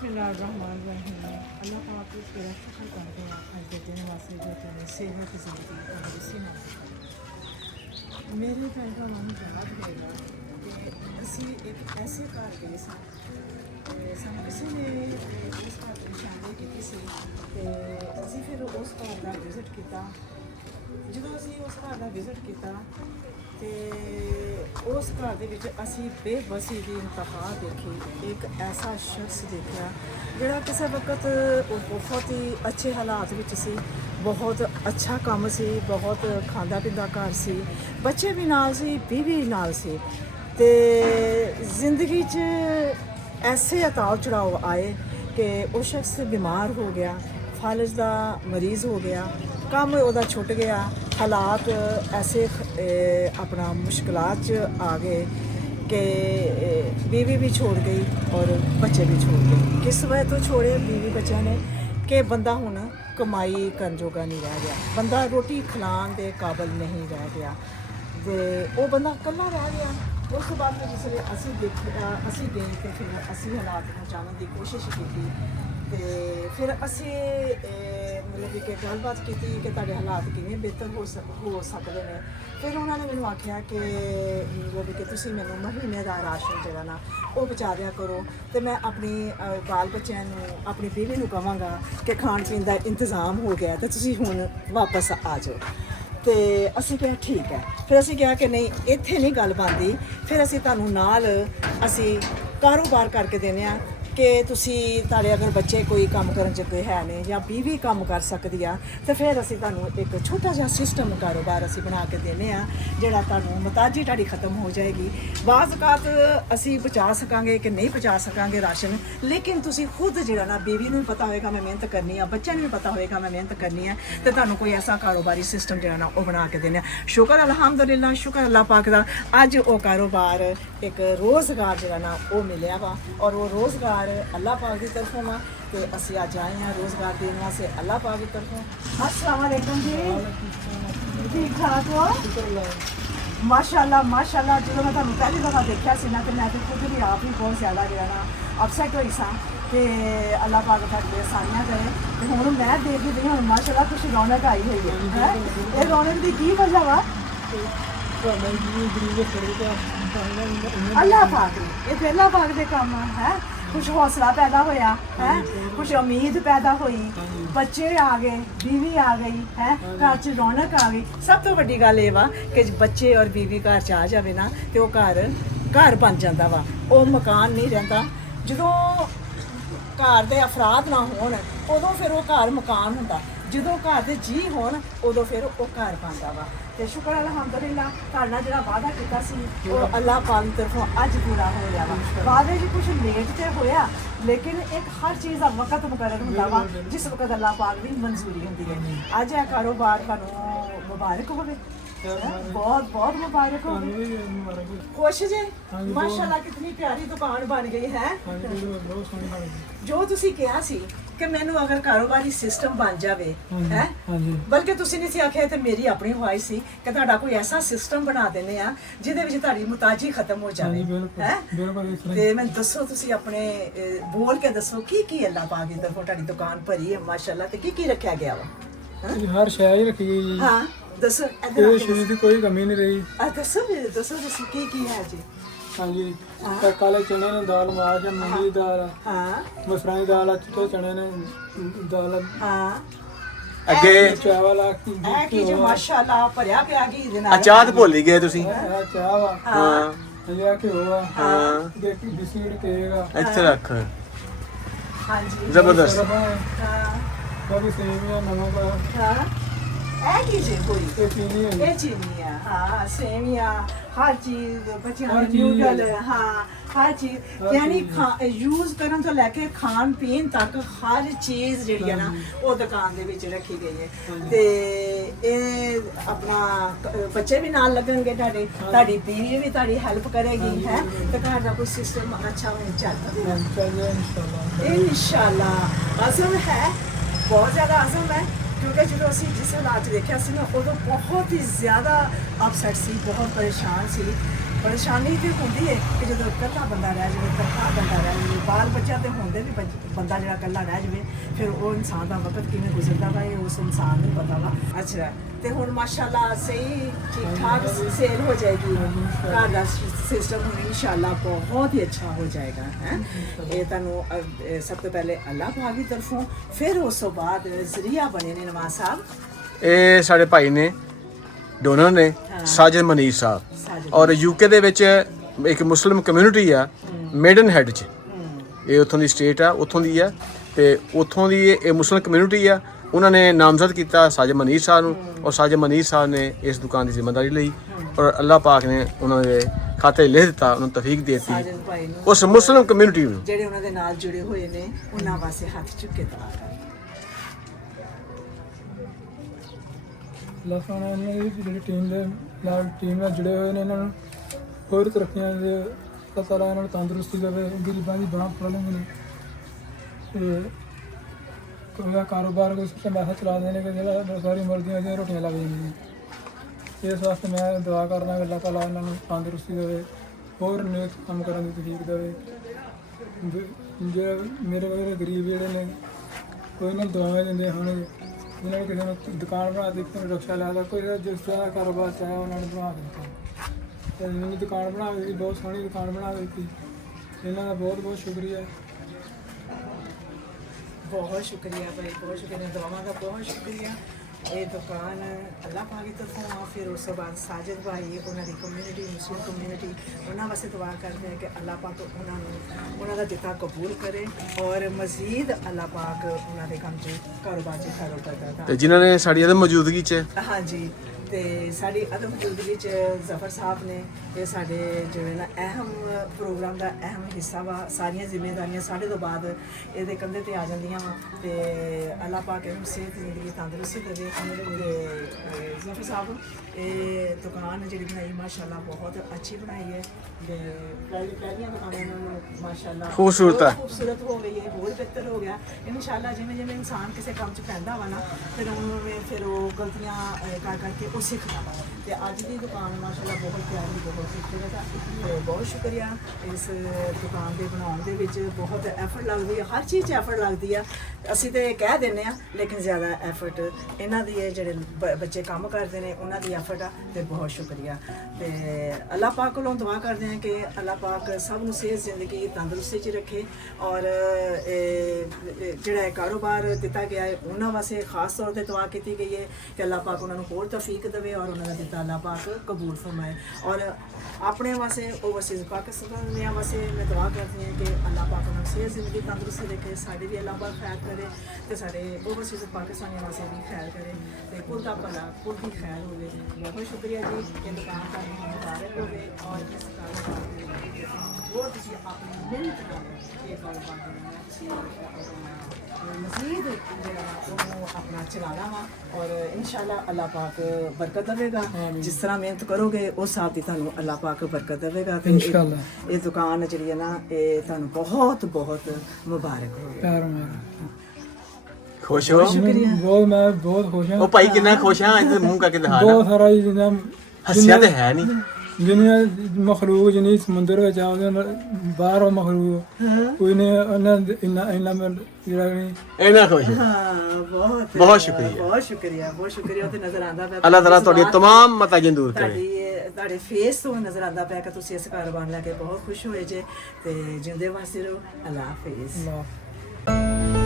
बिस्मिल्लाहिर्रहमानिर्रहीम। अल्लाह पाक तेरा शुक्र करते हैं अज के दिन वास्ते जो तेने सेहत जिंदगी तंदुरुस्ती नाल ਦਿੱਤੀ। ਮੇਰੇ ਭੈਣ ਭਰਾਵਾਂ ਨੂੰ ਯਾਦ ਹੋਏਗਾ ਕਿ ਅਸੀਂ ਇੱਕ ਐਸੇ ਘਰ ਗਏ ਸਾਂ ਤੇ ਸਾਨੂੰ ਕਿਸੇ ਨੇ ਉਸ ਘਰ ਦੀ ਨਿਸ਼ਾਨੀ ਕੀਤੀ ਸੀ ਤੇ ਅਸੀਂ ਫਿਰ ਉਸ ਘਰ ਦਾ ਵਿਜ਼ਿਟ ਕੀਤਾ। ਜਦੋਂ ਅਸੀਂ ਉਸ ਘਰ ਦਾ ਵਿਜ਼ਿਟ ਕੀਤਾ ਤੇ ਉਸ ਘਰ ਦੇ ਵਿੱਚ ਅਸੀਂ ਬੇਬਸੀ ਦੀ ਇੰਤਹਾ ਦੇਖੀ। ਇੱਕ ਐਸਾ ਸ਼ਖਸ ਦੇਖਿਆ ਜਿਹੜਾ ਕਿਸੇ ਵਕਤ ਉਹ ਬਹੁਤ ਹੀ ਅੱਛੇ ਹਾਲਾਤ ਵਿੱਚ ਸੀ, ਬਹੁਤ ਅੱਛਾ ਕੰਮ ਸੀ, ਬਹੁਤ ਖਾਂਦਾ ਪੀਂਦਾ ਘਰ ਸੀ, ਬੱਚੇ ਵੀ ਨਾਲ ਸੀ, ਬੀਵੀ ਨਾਲ ਸੀ ਤੇ ਜ਼ਿੰਦਗੀ 'ਚ ਐਸੇ ਉਤਾਰ ਚੜਾਓ ਆਏ ਕਿ ਉਹ ਸ਼ਖਸ ਬਿਮਾਰ ਹੋ ਗਿਆ, ਫਾਲਜ ਦਾ ਮਰੀਜ਼ ਹੋ ਗਿਆ, ਕੰਮ ਉਹਦਾ ਛੁੱਟ ਗਿਆ, ਹਾਲਾਤ ਐਸੇ ਆਪਣਾ ਮੁਸ਼ਕਲਾਂ 'ਚ ਆ ਗਏ कि बीवी भी छोड़ गई और बच्चे भी छोड़ गए। किस वजह तो छोड़े बीवी बच्चों ने कि बंदा हुण कमाई करन जोगा नहीं रह गया, बंदा रोटी खिलाने के काबिल नहीं रह गया ते वो बंदा कल्ला रह गया। उस तो बाद में जिसले असी गए तो फिर असी हालात को जानने की कोशिश की तो फिर असी मतलब कि गलबात की कि तुहाडे हालात किवें बेहतर हो सकते हैं। फिर उन्होंने मैंने आख्या कि मतलब कि तुसीं मैनूं महीने का राशन जिहड़ा ना वो पहुँचा दिया करो तो मैं अपनी बाल बच्चों अपनी बीवी नूं कहांगा कि खाण पीण का इंतजाम हो गया तो तुसीं हुण वापस आ जाओ। तो असीं कहा ठीक है। फिर असीं कहा कि नहीं इत्थे नहीं गल बनदी, फिर असीं तुहानूं नाल असीं कारोबार करके देने आ कि तुसीं तुहाडे अगर बच्चे कोई काम करन जोगे है नहीं या बीवी काम कर सकदी आ तो फिर असीं तुहानूं एक छोटा जिहा सिस्टम कारोबार असीं बना के देने आ जिहड़ा तुहानूं मुताजी तुहाडी खत्म हो जाएगी। बाज़ औकात असीं पहुँचा सकांगे कि नहीं पहुँचा सकांगे राशन, लेकिन तुसीं खुद जिहड़ा ना बीवी नूं पता होएगा मैं मेहनत करनी आ, बच्चों नूं भी पता होएगा मैं मेहनत करनी है तो तुहानूं कोई ऐसा कारोबारी सिस्टम जिहड़ा ना वो बना के देने आ। शुक्र अलहमदुलिल्लाह, शुक्र अल्लाह पाक दा अज वो कारोबार एक रोज़गार जिहड़ा ना वो मिलिया वा और वो रोज़गार अल्लाह पाक की तरफों वा तो असीं अज आए हैं रोज़गार देने वास्ते अल्लाह पाक की तरफों। अस्सलाम वालेकुम जी, ठीक ठाक हो? माशाअल्लाह माशाअल्लाह। जो मैं तुहानूं पहली दफ़ा देखा सी ना तो मैं तो खुद भी आप ही बहुत ज़्यादा जो है ना अपसैट हुई सा कि अल्लाह पाक तुहाडी आसानियां करे तो हुण मैं देखदी रही हूँ माशाअल्लाह कुछ रौनक आई हुई है। ये रौनक की की वजह वा? अल्लाह पाक ये तो अल्लाह पाक दे काम है। कुछ हौसला पैदा होया है, कुछ उम्मीद पैदा हुई, बच्चे आ गए, बीवी आ गई है, घर च रौनक आ गई। सब तो वड्डी गल ये वा कि बच्चे और बीवी घर च आ जाए ना तो घर बन जाता वा, वो मकान नहीं रहिंदा। जो घर के अफराद ना होण उदों फिर वो घर मकान हुंदा, जो घर के जी होण उदों फिर वो घर बनता वा। तो शुक्र अलहमदुलिल्लाह तुहाडे नाल जिहड़ा वादा कीता सी वो अल्लाह पाक की तरफों अज पूरा हो रहा वा। वादे च कुछ लेट तो होया लेकिन एक हर चीज़ का वक्त मुकर्रर होंदा वा जिस वक्त अल्लाह पाक की मंजूरी होंदी है। अज यह कारोबार तुहानूं मुबारक होवे, बहुत बहुत मुबारक हो। खुश जे? माशाअल्लाह कितनी प्यारी दुकान बन गई है। जो तुसी कहा सी कि मैनू अगर कारोबारी सिस्टम बन जाए है, बल्कि तुसी नहीं सी आख्या तो मेरी अपनी ख्वाहिश सी कि तुहाडा कोई ऐसा सिस्टम बना देने आ जिहदे विच तुहाडी मुताजी खत्म हो जाए है। ते मैनूं दसो तुसी अपने बोल के दसो की अल्लाह पाक दी तरफों तुहाडी दुकान भरी है माशाअल्लाह ते की रखा गया वा? हर शै ही रखी गई। हाँ दसो कोई चीज़ की कोई कमी नहीं रही। दसो दसो की है जी? हाँ जी, काले चने ने दाल, माश है, मूंगी दी दाल, मसरां दी दाल, चिट्टे चने ने दाल, ਅੱਗੇ चावल ਇਹ ਕੀ ਜੀ ਮਾਸ਼ਾਅੱਲਾ ਭਰਿਆ ਪਿਆ ਘੀ ਦੇ ਨਾਲ। ਚਾਹ ਤੇ ਭੁੱਲ ਹੀ ਗਏ ਤੁਸੀਂ। ਚਾਹ ਵਾ, ਹਾਂ ਇਹ ਘਿਓ ਵਾ, ਹਾਂ ਦੇਖੀ ਬਿਸਕਿਟ ਕੇਕ ਆ, ਇੱਥੇ ਰੱਖ। ਹਾਂਜੀ ਜ਼ਬਰਦਸਤ। ਹਾਂ ਬਾਕੀ ਸੇਵੀਆਂ ਨਮਕ ਆ, ਹਾਂ ਇਹ ਕੀ ਜੀ ਕੋਈ ਤੇ ਚੀਨੀ ਹੈ। ਇਹ ਚੀਨੀ ਆ, ਹਾਂ ਸੇਵੀਆਂ, हर चीज बच्चों हर के चीज़ नूडल, है। हाँ हर चीज़ हर यानी चीज़ यूज करन तो लैके खान पीन तक हर चीज़ जी है ना वो दुकान दे विच रखी गई है। ते ये अपना बच्चे भी नाल लगनगे तुहाडे, तुहाडी बीवी भी तुहाडी हेल्प करेगी है ते घर दा कोई सिस्टम अच्छा होना चाहिए इंशाअल्लाह। अज़म है, बहुत ज़्यादा अज़म है क्योंकि जो असी जिस हालात देखा सी ना उदों बहुत ही ज़्यादा अपसैट सी, बहुत परेशान सी ਪਰੇਸ਼ਾਨੀ ਤੇ ਹੁੰਦੀ ਹੈ ਕਿ ਜਦੋਂ ਇਕੱਲਾ ਬੰਦਾ ਰਹਿ ਜਾਵੇ, ਇਕੱਲਾ ਬੰਦਾ ਰਹਿ ਜਾਵੇ, ਬਾਲ ਬੱਚਾ ਤੇ ਹੁੰਦੇ ਵੀ ਬੰਦਾ ਜਿਹੜਾ ਇਕੱਲਾ ਰਹਿ ਜਾਵੇ, ਫਿਰ ਉਹ ਇਨਸਾਨ ਦਾ ਵਕਤ ਕਿਵੇਂ ਗੁਜ਼ਰਦਾ ਵਾ ਇਹ ਉਸ ਇਨਸਾਨ ਨੂੰ ਪਤਾ ਵਾ। ਅੱਛਾ, ਤੇ ਹੁਣ ਮਾਸ਼ਾਅੱਲਾ ਸਹੀ ਠੀਕ ਠਾਕ ਸੇਲ ਹੋ ਜਾਏਗੀ, ਘਰ ਦਾ ਸਿਸਟਮ ਹੁਣ ਇਨਸ਼ਾਅੱਲਾ ਬਹੁਤ ਹੀ ਅੱਛਾ ਹੋ ਜਾਏਗਾ ਹੈ। ਇਹ ਤੁਹਾਨੂੰ ਸਭ ਤੋਂ ਪਹਿਲੇ ਅੱਲਾਹ ਪਾਕ ਦੀ ਤਰਫੋਂ, ਫਿਰ ਉਸ ਤੋਂ ਬਾਅਦ ਜ਼ਰੀਆ ਬਣੇ ਨੇ ਨਵਾਜ਼ ਸਾਹਿਬ। ਇਹ ਸਾਡੇ ਭਾਈ ਨੇ ਡੋਨਰ ਨੇ ਸਾਜਿਦ ਮਨੀਰ ਸਾਹਿਬ, ਔਰ ਯੂਕੇ ਦੇ ਵਿੱਚ ਇੱਕ ਮੁਸਲਿਮ ਕਮਿਊਨਿਟੀ ਆ ਮੇਡਨ ਹੈਡ 'ਚ, ਇਹ ਉੱਥੋਂ ਦੀ ਸਟੇਟ ਆ, ਉੱਥੋਂ ਦੀ ਆ, ਤੇ ਉੱਥੋਂ ਦੀ ਇਹ ਮੁਸਲਿਮ ਕਮਿਊਨਿਟੀ ਆ। ਉਹਨਾਂ ਨੇ ਨਾਮਜ਼ਦ ਕੀਤਾ ਸਾਜਿਦ ਮਨੀਰ ਸਾਹਿਬ ਨੂੰ, ਔਰ ਸਾਜਿਦ ਮਨੀਰ ਸਾਹਿਬ ਨੇ ਇਸ ਦੁਕਾਨ ਦੀ ਜ਼ਿੰਮੇਵਾਰੀ ਲਈ, ਔਰ ਅੱਲਾਹ ਪਾਕ ਨੇ ਉਹਨਾਂ ਦੇ ਖਾਤੇ ਲਿਖ ਦਿੱਤਾ, ਉਹਨਾਂ ਨੂੰ ਤੌਫੀਕ ਦੇ ਦਿੱਤੀ ਸਾਜਿਦ ਭਾਈ ਨੂੰ, ਉਸ ਮੁਸਲਿਮ ਕਮਿਊਨਿਟੀ ਨੂੰ। ਜਿਹੜੇ ਉਹਨਾਂ ਦੇ ਨਾਲ ਜੁੜੇ ਹੋਏ ਨੇ ਉਹਨਾਂ ਵਾਸਤੇ ਹੱਥ ਚੁੱਕੇ ਦੁਆ ਕਰ। ਲਾਸਾਨਾ ਇਹਨਾਂ ਦੀ ਜਿਹੜੀ ਟੀਮ ਦੇ ਨਾਲ ਜੁੜੇ ਹੋਏ ਨੇ, ਇਹਨਾਂ ਨੂੰ ਹੋਰ ਤਰੱਕੀਆਂ ਦੇ ਅੱਲਾਹ ਤਾਲਾ ਇਹਨਾਂ ਨੂੰ ਤੰਦਰੁਸਤੀ ਦੇਵੇ, ਗਰੀਬਾਂ ਦੀ ਬਾਂਹ ਫੜਨ ਨੇ ਤੇ ਕੋਈ ਕਾਰੋਬਾਰ ਕੋਈ ਸਿਸਟਮ ਐਸਾ ਚਲਾਉਂਦੇ ਨੇ ਕਿ ਜਿਹੜਾ ਸਾਰੀ ਉਮਰ ਦੀਆਂ ਰੋਟੀਆਂ ਲੱਗ ਜਾਂਦੀਆਂ। ਇਸ ਵਾਸਤੇ ਮੈਂ ਦੁਆ ਕਰਨਾ ਕਿ ਅੱਲਾਹ ਤਾਲਾ ਇਹਨਾਂ ਨੂੰ ਤੰਦਰੁਸਤੀ ਦੇਵੇ, ਹੋਰ ਨੇਕ ਕੰਮ ਕਰਨ ਦੀ ਤੌਫੀਕ ਦੇਵੇ। ਜੇ ਮੇਰੇ ਵਰਗੇ ਗਰੀਬ ਜਿਹੜੇ ਨੇ ਕੋਈ ਨਾ ਦੁਆਵਾਂ ਦਿੰਦੇ ਹਨ, ਜਿਹਨਾਂ ਨੇ ਕਿਸੇ ਨੂੰ ਦੁਕਾਨ ਬਣਾ ਦਿੱਤੀ, ਕਿਸੇ ਨੂੰ ਰਕਸ਼ਾ ਲੈ ਲਿਆ, ਕੋਈ ਜਿਸ ਤਰ੍ਹਾਂ ਦਾ ਕਾਰੋਬਾਰ ਚਾਹਿਆ ਉਹਨਾਂ ਨੇ ਬਣਾ ਦਿੱਤਾ। ਤੇ ਮੈਨੂੰ ਦੁਕਾਨ ਬਣਾ ਦਿੱਤੀ, ਬਹੁਤ ਸੋਹਣੀ ਦੁਕਾਨ ਬਣਾ ਦਿੱਤੀ, ਇਹਨਾਂ ਦਾ ਬਹੁਤ ਬਹੁਤ ਸ਼ੁਕਰੀਆ। ਬਹੁਤ ਸ਼ੁਕਰੀਆ ਭਾਈ, ਬਹੁਤ ਸ਼ੁਕਰੀਆ, ਦੁਆਵਾਂ ਦਾ ਬਹੁਤ ਸ਼ੁਕਰੀਆ। ਇਹ ਦੁਕਾਨ ਅੱਲਾਹ ਪਾਕ ਦੀ ਤਰਫੋਂ ਆ, ਫਿਰ ਉਸ ਤੋਂ ਬਾਅਦ ਸਾਜਿਦ ਭਾਈ ਉਹਨਾਂ ਦੀ ਕਮਿਊਨਿਟੀ, ਮੁਸਲਿਮ ਕਮਿਊਨਿਟੀ, ਉਹਨਾਂ ਵਾਸਤੇ ਦੁਆ ਕਰਦੇ ਹਾਂ ਕਿ ਅੱਲਾਹ ਪਾਕ ਉਹਨਾਂ ਨੂੰ ਉਹਨਾਂ ਦਾ ਦਿੱਤਾ ਕਬੂਲ ਕਰੇ, ਔਰ ਮਜ਼ੀਦ ਅੱਲਾਹ ਪਾਕ ਉਹਨਾਂ ਦੇ ਕੰਮ 'ਚ ਕਾਰੋਬਾਰ 'ਚ ਖੈਰ ਕਰਦਾ। ਤੇ ਜਿਨ੍ਹਾਂ ਨੇ ਸਾਡੀ ਇਹਦੇ ਮੌਜੂਦਗੀ 'ਚ ਹਾਂਜੀ, ਤੇ ਸਾਡੀ ਅਦਬ ਮੌਜੂਦਗੀ 'ਚ ਜ਼ਫਰ ਸਾਹਿਬ ਨੇ, ਇਹ ਸਾਡੇ ਜਿਵੇਂ ਨਾ ਅਹਿਮ ਪ੍ਰੋਗਰਾਮ ਦਾ ਅਹਿਮ ਹਿੱਸਾ ਵਾ। ਸਾਰੀਆਂ ਜ਼ਿੰਮੇਵਾਰੀਆਂ ਸਾਡੇ ਤੋਂ ਬਾਅਦ ਇਹਦੇ ਕੰਧੇ ਤੇ ਆ ਜਾਂਦੀਆਂ ਵਾ, ਤੇ ਅੱਲਾਹ ਪਾਕ ਇਹਨੂੰ ਸਿਹਤ ਜ਼ਿੰਦਗੀ ਤੰਦਰੁਸਤੀ ਦੇਵੇ। ਤੇ ਜ਼ਫਰ ਸਾਹਿਬ ਇਹ ਦੁਕਾਨ ਜਿਹੜੀ ਬਣਾਈ ਮਾਸ਼ਾਅੱਲਾ ਬਹੁਤ ਅੱਛੀ ਬਣਾਈ ਹੈ, ਤੇ ਪਹਿਲੀਆਂ ਦੁਕਾਨਾਂ ਨੂੰ ਮਾਸ਼ਾਅੱਲਾ ਖੂਬਸੂਰਤ ਹੈ, ਖੂਬਸੂਰਤ ਹੋ ਗਈ ਹੈ, ਹੋਰ ਬਿਹਤਰ ਹੋ ਗਿਆ ਇਨਸ਼ਾਅੱਲਾ। ਜਿਵੇਂ ਜਿਵੇਂ ਇਨਸਾਨ ਕਿਸੇ ਕੰਮ 'ਚ ਪੈਂਦਾ ਵਾ ਨਾ, ਫਿਰ ਉਹ ਗਲਤੀਆਂ ਕਰ ਕਰਕੇ ਉਹ ਸਿੱਖਦਾ ਵਾ। ਤੇ ਅੱਜ ਦੀ ਦੁਕਾਨ ਮਾਸ਼ਾਅੱਲਾ ਬਹੁਤ ਪਿਆਰੀ, ਬਹੁਤ ਖੂਬਸੂਰਤ ਹੈ, ਤੇ ਬਹੁਤ ਸ਼ੁਕਰੀਆ। ਇਸ ਦੁਕਾਨ ਦੇ ਬਣਾਉਣ ਦੇ ਵਿੱਚ ਬਹੁਤ ਐਫਰਟ ਲੱਗਦੀ ਹੈ, ਹਰ ਚੀਜ਼ 'ਚ ਐਫਰਟ ਲੱਗਦੀ ਆ। ਅਸੀਂ ਤੇ ਕਹਿ ਦਿੰਦੇ ਆ, ਲੇਕਿਨ ਜ਼ਿਆਦਾ ਐਫਰਟ ਇਹਨਾਂ ਦੀ ਹੈ, ਜਿਹੜੇ ਬੱਚੇ ਕੰਮ ਕਰਦੇ ਨੇ ਉਹਨਾਂ ਦੀ ਐਫਰਟ ਆ। ਤੇ ਬਹੁਤ ਸ਼ੁਕਰੀਆ। ਤੇ ਅੱਲਾਹ ਪਾਕ ਕੋਲੋਂ ਦੁਆ ਕਰਦੇ ਹਾਂ ਕਿ ਅੱਲਾਹ ਪਾਕ ਸਭ ਨੂੰ ਸਿਹਤ ਜ਼ਿੰਦਗੀ ਤੰਦਰੁਸਤੀ 'ਚ ਰੱਖੇ, ਔਰ ਜਿਹੜਾ ਇਹ ਕਾਰੋਬਾਰ ਦਿੱਤਾ ਗਿਆ ਹੈ ਉਹਨਾਂ ਵਾਸਤੇ ਖਾਸ ਤੌਰ ਤੇ ਦੁਆ ਕੀਤੀ ਗਈ ਹੈ ਕਿ ਅੱਲਾਹ ਪਾਕ ਉਹਨਾਂ ਨੂੰ ਹੋਰ ਤੌਫੀਕ ਦੇਵੇ, ਔਰ ਉਹਨਾਂ ਦਾ ਦਿੱਤਾ ਅੱਲਾਹ ਪਾਕ ਕਬੂਲ ਫਰਮਾਏ। ਔਰ ਆਪਣੇ ਵਾਸਤੇ ਓਵਰਸੀਜ਼ ਪਾਕਿਸਤਾਨੀਆਂ ਵਾਸਤੇ ਮੈਂ ਦੁਆ ਕਰਦੀ ਹਾਂ ਕਿ ਅੱਲਾਹ ਪਾਕ ਉਹਨਾਂ ਨੂੰ ਸਿਹਤ ਜ਼ਿੰਦਗੀ ਤੰਦਰੁਸਤੀ ਰੱਖੇ, ਸਾਡੇ ਵੀ ਅੱਲਾਹ ਪਾਕ ਖੈਰ ਕਰੇ, ਤੇ ਸਾਡੇ ਓਵਰਸੀਜ਼ ਪਾਕਿਸਤਾਨੀਆਂ ਵਾਸਤੇ ਵੀ ਖੈਰ ਕਰੇ, ਤੇ ਕੁੱਲ ਦਾ ਭਲਾ ਕੁੱਲ ਦੀ ਖੈਰ ਹੋਵੇ। ਬਹੁਤ ਸ਼ੁਕਰੀਆ ਜੀ, ਇਹ ਦੁਕਾਨ ਦਾ ਮੁਬਾਰਕ ਹੋਵੇ, ਔਰ ਇਸ ਕਾਰੋਬਾਰ ਦੇ ਵਿੱਚ ਹੋਰ ਤੁਸੀਂ ਆਪਣੀ ਮਿਹਨਤ ਨਾਲ ਇਹ ਕਾਰੋਬਾਰ ਕਰਨਾ ਮਜ਼ੀਦ ਜਿਹੜਾ ਉਹਨੂੰ ਆਪਣਾ ਚਲਾਣਾ ਵਾ, ਔਰ ਇਨਸ਼ਾਅੱਲਾ ਅੱਲਾਹ ਪਾਕ ਬਰਕਤ ਦੇਵੇਗਾ। ਜਿਸ ਤਰ੍ਹਾਂ ਮਿਹਨਤ ਕਰੋਗੇ ਉਸ ਹਿਸਾਬ ਦੀ ਤੁਹਾਨੂੰ ਅੱਲਾਹ ਪਾਕ ਬਰਕਤ ਦੇਵੇਗਾ। ਤੇ ਇਨਸ਼ਾਅੱਲਾ ਇਹ ਦੁਕਾਨ ਜਿਹੜੀ ਹੈ ਨਾ, ਇਹ ਤੁਹਾਨੂੰ ਬਹੁਤ ਬਹੁਤ ਮੁਬਾਰਕ ਹੋਵੇ। ਪਿਆਰ ਮੇਰਾ ਖੁਸ਼ ਹੋ? ਬਹੁਤ, ਮੈਂ ਬਹੁਤ ਖੁਸ਼ ਹਾਂ। ਉਹ ਭਾਈ ਕਿੰਨਾ ਖੁਸ਼ ਆ, ਅੱਜ ਮੂੰਹ ਕਰਕੇ ਦਿਖਾ ਬਹੁਤ ਸਾਰਾ ਹੀ ਜਿੰਨਾ ਹੱਸਿਆ ਤੇ ਹੈ ਨਹੀਂ। ਜਿੰਨੀਆਂ ਮਖਲੂਕ ਜਿੰਨੀ ਸਮੁੰਦਰ ਵਿੱਚ ਆਉਂਦੇ ਬਾਹਰੋਂ ਮਖਲੂਕ ਕੋਈ ਨੇ ਉਹਨਾਂ ਇੰਨਾ ਜਿਹੜਾ ਨਹੀਂ ਇਹਨਾਂ ਖੁਸ਼। ਹਾਂ, ਬਹੁਤ ਬਹੁਤ ਸ਼ੁਕਰੀਆ, ਬਹੁਤ ਸ਼ੁਕਰੀਆ, ਬਹੁਤ ਸ਼ੁਕਰੀਆ। ਉਹ ਤੇ ਨਜ਼ਰ ਆਉਂਦਾ ਪਿਆ, ਅੱਲਾਹ ਤਾਲਾ ਤੁਹਾਡੀ ਤਮਾਮ ਮਤਾਂ ਦੂਰ ਕਰੇ। ਤੁਹਾਡੇ ਫੇਸ ਤੋਂ ਨਜ਼ਰ ਆਉਂਦਾ ਪਿਆ ਕਿ ਤੁਸੀਂ ਇਸ ਕਾਰੋਬਾਰ ਲੈ ਕੇ ਬਹੁਤ ਖੁਸ਼ ਹੋਏ ਜੇ, ਤੇ ਜਿੰਦੇ ਵਾਸਤੇ ਰਹੋ। ਅੱਲਾਹ ਹਾਫਿਜ਼।